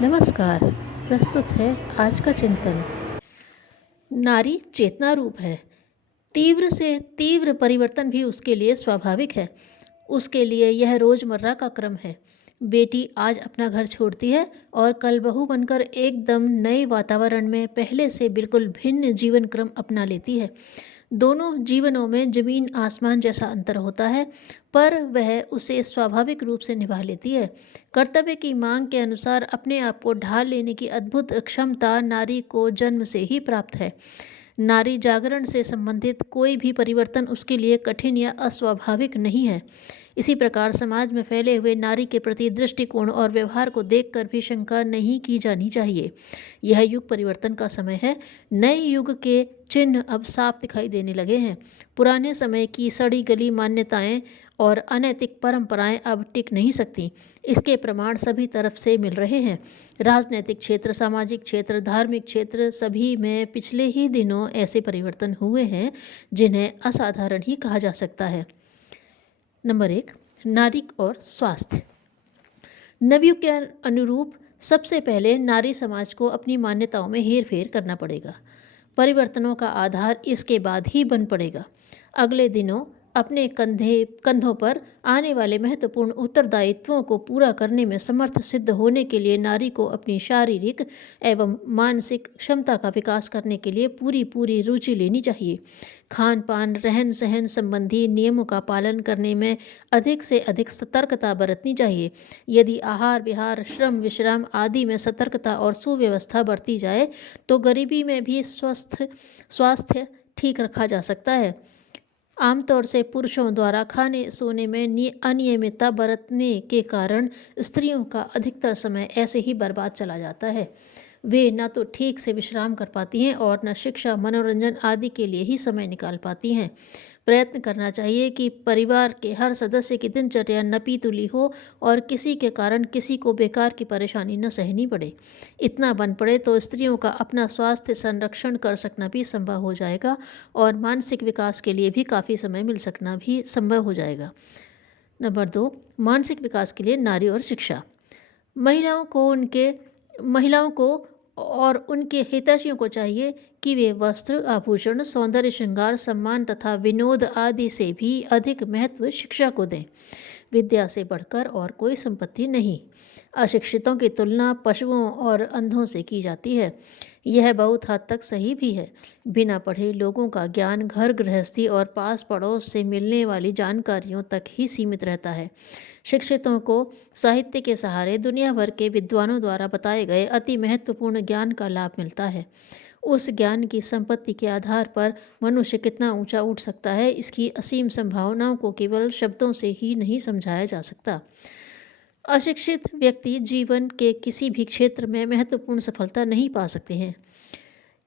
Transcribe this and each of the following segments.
नमस्कार। प्रस्तुत है आज का चिंतन। नारी चेतना रूप है। तीव्र से तीव्र परिवर्तन भी उसके लिए स्वाभाविक है। उसके लिए यह रोजमर्रा का क्रम है। बेटी आज अपना घर छोड़ती है और कल बहू बनकर एकदम नए वातावरण में पहले से बिल्कुल भिन्न जीवन क्रम अपना लेती है। दोनों जीवनों में जमीन आसमान जैसा अंतर होता है, पर वह उसे स्वाभाविक रूप से निभा लेती है। कर्तव्य की मांग के अनुसार अपने आप को ढाल लेने की अद्भुत क्षमता नारी को जन्म से ही प्राप्त है। नारी जागरण से संबंधित कोई भी परिवर्तन उसके लिए कठिन या अस्वाभाविक नहीं है। इसी प्रकार समाज में फैले हुए नारी के प्रति दृष्टिकोण और व्यवहार को देखकर भी शंका नहीं की जानी चाहिए। यह युग परिवर्तन का समय है। नए युग के चिन्ह अब साफ दिखाई देने लगे हैं। पुराने समय की सड़ी गली मान्यताएं और अनैतिक परंपराएं अब टिक नहीं सकती। इसके प्रमाण सभी तरफ से मिल रहे हैं। राजनीतिक क्षेत्र, सामाजिक क्षेत्र, धार्मिक क्षेत्र सभी में पिछले ही दिनों ऐसे परिवर्तन हुए हैं जिन्हें असाधारण ही कहा जा सकता है। नंबर 1, नारी और स्वास्थ्य। नवयुग के अनुरूप सबसे पहले नारी समाज को अपनी मान्यताओं में हेर फेर करना पड़ेगा। परिवर्तनों का आधार इसके बाद ही बन पड़ेगा। अगले दिनों अपने कंधों पर आने वाले महत्वपूर्ण उत्तरदायित्वों को पूरा करने में समर्थ सिद्ध होने के लिए नारी को अपनी शारीरिक एवं मानसिक क्षमता का विकास करने के लिए पूरी रुचि लेनी चाहिए। खान पान, रहन सहन संबंधी नियमों का पालन करने में अधिक से अधिक सतर्कता बरतनी चाहिए। यदि आहार विहार, श्रम विश्राम आदि में सतर्कता और सुव्यवस्था बरती जाए तो गरीबी में भी स्वास्थ्य ठीक रखा जा सकता है। आमतौर से पुरुषों द्वारा खाने सोने में अनियमितता बरतने के कारण स्त्रियों का अधिकतर समय ऐसे ही बर्बाद चला जाता है। वे न तो ठीक से विश्राम कर पाती हैं और न शिक्षा, मनोरंजन आदि के लिए ही समय निकाल पाती हैं। प्रयत्न करना चाहिए कि परिवार के हर सदस्य की दिनचर्या नपी तुली हो और किसी के कारण किसी को बेकार की परेशानी न सहनी पड़े। इतना बन पड़े तो स्त्रियों का अपना स्वास्थ्य संरक्षण कर सकना भी संभव हो जाएगा और मानसिक विकास के लिए भी काफ़ी समय मिल सकना भी संभव हो जाएगा। नंबर 2, मानसिक विकास के लिए नारी और शिक्षा। महिलाओं को और उनके हितैषियों को चाहिए कि वे वस्त्र, आभूषण, सौंदर्य श्रृंगार, सम्मान तथा विनोद आदि से भी अधिक महत्व शिक्षा को दें। विद्या से बढ़कर और कोई संपत्ति नहीं। अशिक्षितों की तुलना पशुओं और अंधों से की जाती है। यह बहुत हद तक सही भी है। बिना पढ़े लोगों का ज्ञान घर गृहस्थी और पास पड़ोस से मिलने वाली जानकारियों तक ही सीमित रहता है। शिक्षितों को साहित्य के सहारे दुनिया भर के विद्वानों द्वारा बताए गए अति महत्वपूर्ण ज्ञान का लाभ मिलता है। उस ज्ञान की संपत्ति के आधार पर मनुष्य कितना ऊंचा उठ सकता है, इसकी असीम संभावनाओं को केवल शब्दों से ही नहीं समझाया जा सकता। अशिक्षित व्यक्ति जीवन के किसी भी क्षेत्र में महत्वपूर्ण सफलता नहीं पा सकते हैं।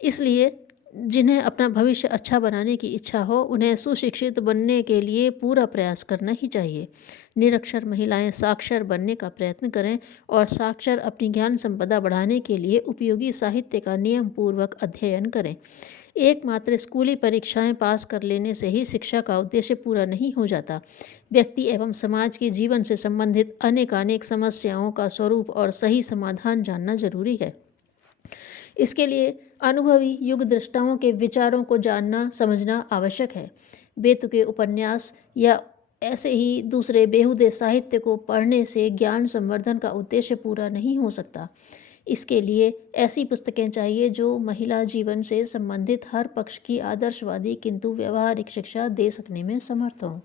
इसलिए जिन्हें अपना भविष्य अच्छा बनाने की इच्छा हो, उन्हें सुशिक्षित बनने के लिए पूरा प्रयास करना ही चाहिए। निरक्षर महिलाएं साक्षर बनने का प्रयत्न करें और साक्षर अपनी ज्ञान संपदा बढ़ाने के लिए उपयोगी साहित्य का नियम पूर्वक अध्ययन करें। एकमात्र स्कूली परीक्षाएं पास कर लेने से ही शिक्षा का उद्देश्य पूरा नहीं हो जाता। व्यक्ति एवं समाज के जीवन से संबंधित अनेकानेक समस्याओं का स्वरूप और सही समाधान जानना जरूरी है। इसके लिए अनुभवी युग दृष्टाओं के विचारों को जानना समझना आवश्यक है। बेतुके उपन्यास या ऐसे ही दूसरे बेहुदे साहित्य को पढ़ने से ज्ञान संवर्धन का उद्देश्य पूरा नहीं हो सकता। इसके लिए ऐसी पुस्तकें चाहिए जो महिला जीवन से संबंधित हर पक्ष की आदर्शवादी किंतु व्यवहारिक शिक्षा दे सकने में समर्थ हों।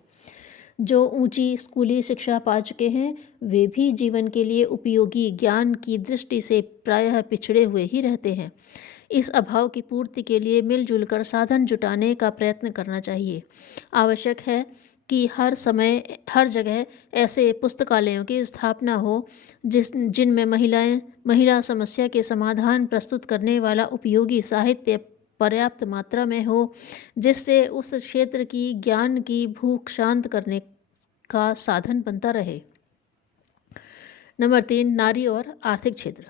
जो ऊंची स्कूली शिक्षा पा चुके हैं वे भी जीवन के लिए उपयोगी ज्ञान की दृष्टि से प्रायः पिछड़े हुए ही रहते हैं। इस अभाव की पूर्ति के लिए मिलजुल कर साधन जुटाने का प्रयत्न करना चाहिए। आवश्यक है कि हर समय हर जगह ऐसे पुस्तकालयों की स्थापना हो जिनमें महिला समस्या के समाधान प्रस्तुत करने वाला उपयोगी साहित्य पर्याप्त मात्रा में हो, जिससे उस क्षेत्र की ज्ञान की भूख शांत करने का साधन बनता रहे। नंबर 3, नारी और आर्थिक क्षेत्र।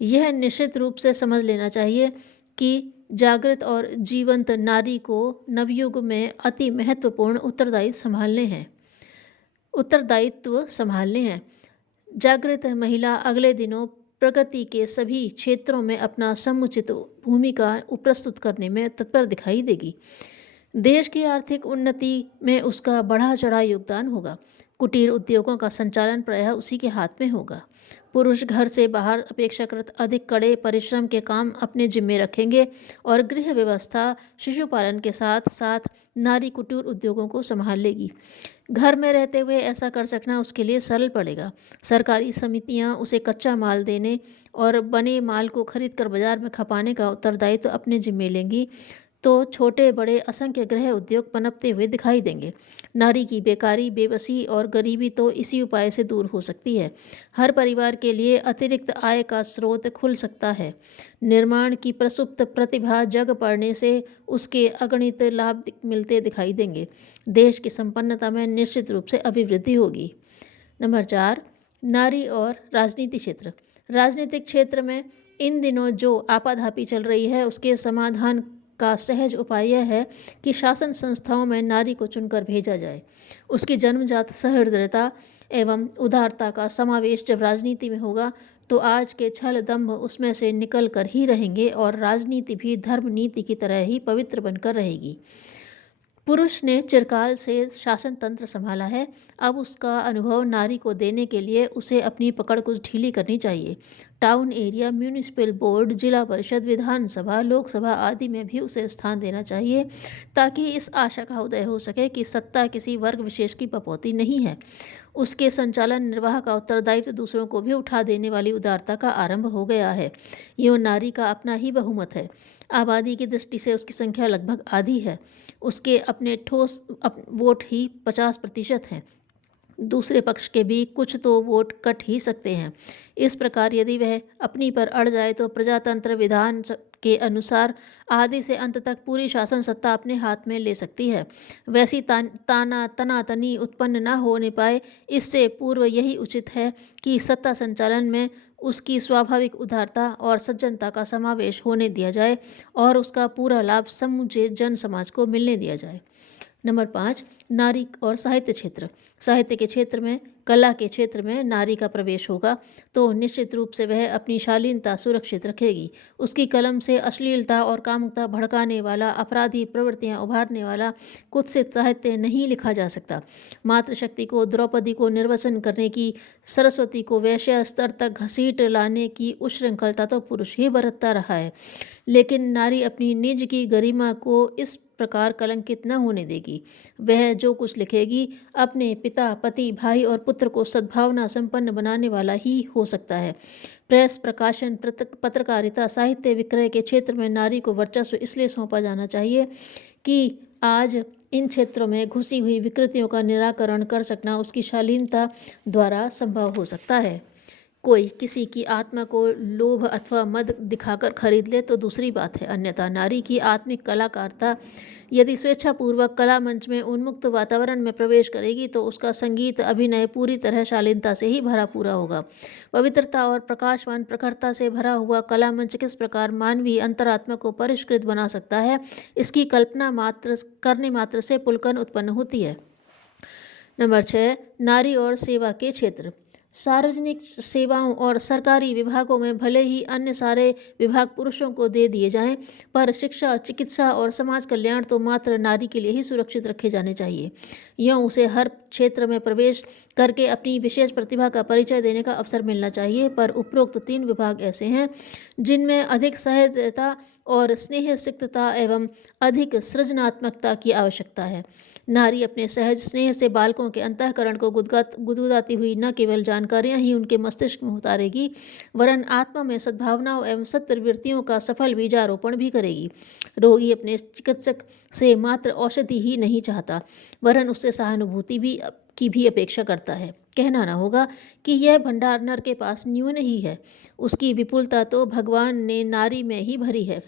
यह निश्चित रूप से समझ लेना चाहिए कि जागृत और जीवंत नारी को नवयुग में अति महत्वपूर्ण उत्तरदायित्व संभालने हैं। जागृत महिला अगले दिनों प्रगति के सभी क्षेत्रों में अपना समुचित भूमिका प्रस्तुत करने में तत्पर दिखाई देगी। देश की आर्थिक उन्नति में उसका बढ़ा चढ़ा योगदान होगा। कुटीर उद्योगों का संचालन प्रायः उसी के हाथ में होगा। पुरुष घर से बाहर अपेक्षाकृत अधिक कड़े परिश्रम के काम अपने जिम्मे रखेंगे और गृह व्यवस्था, शिशुपालन के साथ साथ नारी कुटीर उद्योगों को संभाल लेगी। घर में रहते हुए ऐसा कर सकना उसके लिए सरल पड़ेगा। सरकारी समितियां उसे कच्चा माल देने और बने माल को खरीद कर बाजार में खपाने का उत्तरदायित्व अपने जिम्मे लेंगी, तो छोटे बड़े असंख्य गृह उद्योग पनपते हुए दिखाई देंगे। नारी की बेकारी, बेबसी और गरीबी तो इसी उपाय से दूर हो सकती है। हर परिवार के लिए अतिरिक्त आय का स्रोत खुल सकता है। निर्माण की प्रसुप्त प्रतिभा जग पड़ने से उसके अगणित लाभ मिलते दिखाई देंगे। देश की संपन्नता में निश्चित रूप से अभिवृद्धि होगी। नंबर 4, नारी और राजनीति क्षेत्र। राजनीतिक क्षेत्र में इन दिनों जो आपाधापी चल रही है, उसके समाधान का सहज उपाय यह है कि शासन संस्थाओं में नारी को चुनकर भेजा जाए। उसकी जन्मजात सहृदयता एवं उदारता का समावेश जब राजनीति में होगा, तो आज के छल दंभ उसमें से निकल कर ही रहेंगे और राजनीति भी धर्म नीति की तरह ही पवित्र बनकर रहेगी। पुरुष ने चिरकाल से शासन तंत्र संभाला है, अब उसका अनुभव नारी को देने के लिए उसे अपनी पकड़ कुछ ढीली करनी चाहिए। टाउन एरिया, म्यूनिसिपल बोर्ड, जिला परिषद, विधानसभा, लोकसभा आदि में भी उसे स्थान देना चाहिए, ताकि इस आशा का उदय हो सके कि सत्ता किसी वर्ग विशेष की बपौती नहीं है। उसके संचालन निर्वाह का उत्तरदायित्व दूसरों को भी उठा देने वाली उदारता का आरंभ हो गया है। यूँ नारी का अपना ही बहुमत है। आबादी की दृष्टि से उसकी संख्या लगभग आधी है। उसके अपने ठोस वोट ही 50% हैं। दूसरे पक्ष के भी कुछ तो वोट कट ही सकते हैं। इस प्रकार यदि वह अपनी पर अड़ जाए तो प्रजातंत्र विधान के अनुसार आदि से अंत तक पूरी शासन सत्ता अपने हाथ में ले सकती है। वैसी तनातनी उत्पन्न न होने पाए, इससे पूर्व यही उचित है कि सत्ता संचालन में उसकी स्वाभाविक उदारता और सज्जनता का समावेश होने दिया जाए और उसका पूरा लाभ समूचे जन समाज को मिलने दिया जाए। नंबर 5, नारी और साहित्य क्षेत्र। साहित्य के क्षेत्र में, कला के क्षेत्र में नारी का प्रवेश होगा तो निश्चित रूप से वह अपनी शालीनता सुरक्षित रखेगी। उसकी कलम से अश्लीलता और कामुकता भड़काने वाला, अपराधी प्रवृत्तियां उभारने वाला कुत्सित साहित्य नहीं लिखा जा सकता। मातृशक्ति को, द्रौपदी को निर्वसन करने की, सरस्वती को वैश्य स्तर तक घसीट लाने की उच्छृंखलता तो पुरुष ही बरतता रहा है, लेकिन नारी अपनी निज की गरिमा को इस प्रकार कलंकित न होने देगी। वह जो कुछ लिखेगी अपने पिता, पति, भाई और पुत्र को सद्भावना संपन्न बनाने वाला ही हो सकता है। प्रेस, प्रकाशन, पत्रकारिता, साहित्य विक्रय के क्षेत्र में नारी को वर्चस्व इसलिए सौंपा जाना चाहिए कि आज इन क्षेत्रों में घुसी हुई विकृतियों का निराकरण कर सकना उसकी शालीनता द्वारा संभव हो सकता है। कोई किसी की आत्मा को लोभ अथवा मद दिखाकर खरीद ले तो दूसरी बात है, अन्यथा नारी की आत्मिक कलाकारिता यदि स्वेच्छापूर्वक कला मंच में उन्मुक्त वातावरण में प्रवेश करेगी तो उसका संगीत अभिनय पूरी तरह शालीनता से ही भरा पूरा होगा। पवित्रता और प्रकाशवान प्रखरता से भरा हुआ कला मंच किस प्रकार मानवीय अंतरात्मा को परिष्कृत बना सकता है, इसकी कल्पना करने मात्र से पुलकन उत्पन्न होती है। नंबर 6, नारी और सेवा के क्षेत्र। सार्वजनिक सेवाओं और सरकारी विभागों में भले ही अन्य सारे विभाग पुरुषों को दे दिए जाएं, पर शिक्षा, चिकित्सा और समाज कल्याण तो मात्र नारी के लिए ही सुरक्षित रखे जाने चाहिए। यूँ उसे हर क्षेत्र में प्रवेश करके अपनी विशेष प्रतिभा का परिचय देने का अवसर मिलना चाहिए, पर उपरोक्त 3 विभाग ऐसे हैं जिनमें अधिक सहृदयता और स्नेह सिक्तता एवं अधिक सृजनात्मकता की आवश्यकता है। नारी अपने सहज स्नेह से बालकों के अंतःकरण को गुदगुदाती हुई न केवल जानकारियां ही उनके मस्तिष्क में उतारेगी, वरन आत्मा में सद्भावनाओं एवं सत्प्रवृत्तियों का सफल बीजारोपण भी करेगी। रोगी अपने चिकित्सक से मात्र औषधि ही नहीं चाहता, वरन उससे सहानुभूति की भी अपेक्षा करता है। कहना न होगा कि यह भंडार नर के पास न्यून ही है। उसकी विपुलता तो भगवान ने नारी में ही भरी है।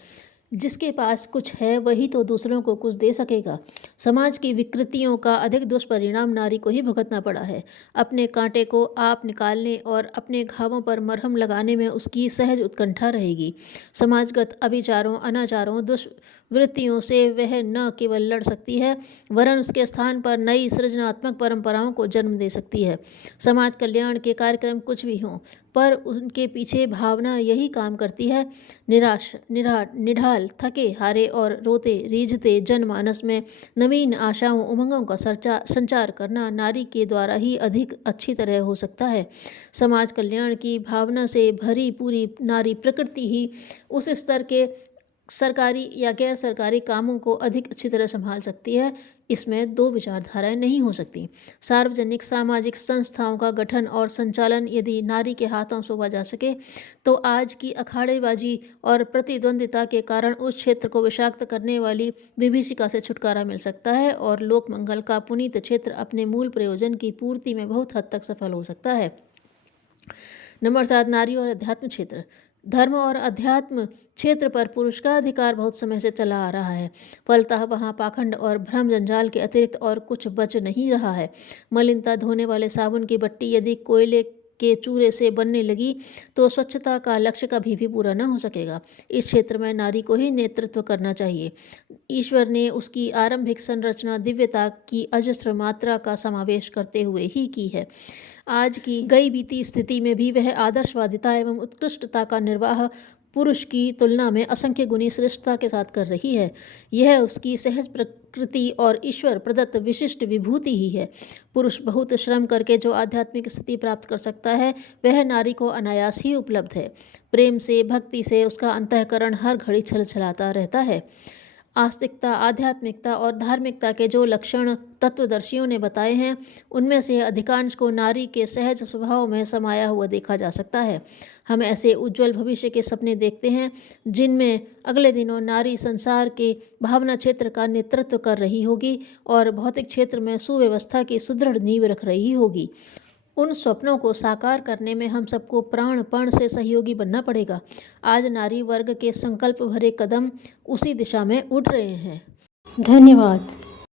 जिसके पास कुछ है वही तो दूसरों को कुछ दे सकेगा। समाज की विकृतियों का अधिक दुष्परिणाम नारी को ही भुगतना पड़ा है। अपने कांटे को आप निकालने और अपने घावों पर मरहम लगाने में उसकी सहज उत्कंठा रहेगी। समाजगत अभिचारों, अनाचारों, दुष्वृत्तियों से वह न केवल लड़ सकती है, वरन उसके स्थान पर नई सृजनात्मक परंपराओं को जन्म दे सकती है। समाज कल्याण के कार्यक्रम कुछ भी हों, पर उनके पीछे भावना यही काम करती है। निढाल, थके हारे और रोते रीझते जनमानस में नवीन आशाओं उमंगों का संचार करना नारी के द्वारा ही अधिक अच्छी तरह हो सकता है। समाज कल्याण की भावना से भरी पूरी नारी प्रकृति ही उस स्तर के सरकारी या गैर सरकारी कामों को अधिक अच्छी तरह संभाल सकती है। इसमें दो विचारधाराएं नहीं हो सकती। सार्वजनिक सामाजिक संस्थाओं का गठन और संचालन यदि नारी के हाथों सौंपा जा सके तो आज की अखाड़ेबाजी और प्रतिद्वंदिता के कारण उस क्षेत्र को विषाक्त करने वाली विभीषिका से छुटकारा मिल सकता है और लोक मंगल का पुनीत क्षेत्र अपने मूल प्रयोजन की पूर्ति में बहुत हद तक सफल हो सकता है। नंबर 7, नारी और अध्यात्म क्षेत्र। धर्म और अध्यात्म क्षेत्र पर पुरुष का अधिकार बहुत समय से चला आ रहा है। फलतः वहाँ पाखंड और भ्रम जंजाल के अतिरिक्त और कुछ बच नहीं रहा है। मलिनता धोने वाले साबुन की बट्टी यदि कोयले के चूरे से बनने लगी तो स्वच्छता का लक्ष्य कभी भी पूरा न हो सकेगा। इस क्षेत्र में नारी को ही नेतृत्व करना चाहिए। ईश्वर ने उसकी आरंभिक संरचना दिव्यता की अजस्र मात्रा का समावेश करते हुए ही की है। आज की गई बीती स्थिति में भी वह आदर्शवादिता एवं उत्कृष्टता का निर्वाह पुरुष की तुलना में असंख्य गुनी श्रेष्ठता के साथ कर रही है। यह उसकी सहज प्रकृति और ईश्वर प्रदत्त विशिष्ट विभूति ही है। पुरुष बहुत श्रम करके जो आध्यात्मिक स्थिति प्राप्त कर सकता है वह नारी को अनायास ही उपलब्ध है। प्रेम से भक्ति से उसका अंतःकरण हर घड़ी छलछलाता रहता है। आस्तिकता, आध्यात्मिकता और धार्मिकता के जो लक्षण तत्वदर्शियों ने बताए हैं उनमें से अधिकांश को नारी के सहज स्वभाव में समाया हुआ देखा जा सकता है। हम ऐसे उज्जवल भविष्य के सपने देखते हैं जिनमें अगले दिनों नारी संसार के भावना क्षेत्र का नेतृत्व कर रही होगी और भौतिक क्षेत्र में सुव्यवस्था की सुदृढ़ नींव रख रही होगी। उन स्वप्नों को साकार करने में हम सबको प्राणपण से सहयोगी बनना पड़ेगा। आज नारी वर्ग के संकल्प भरे कदम उसी दिशा में उठ रहे हैं। धन्यवाद।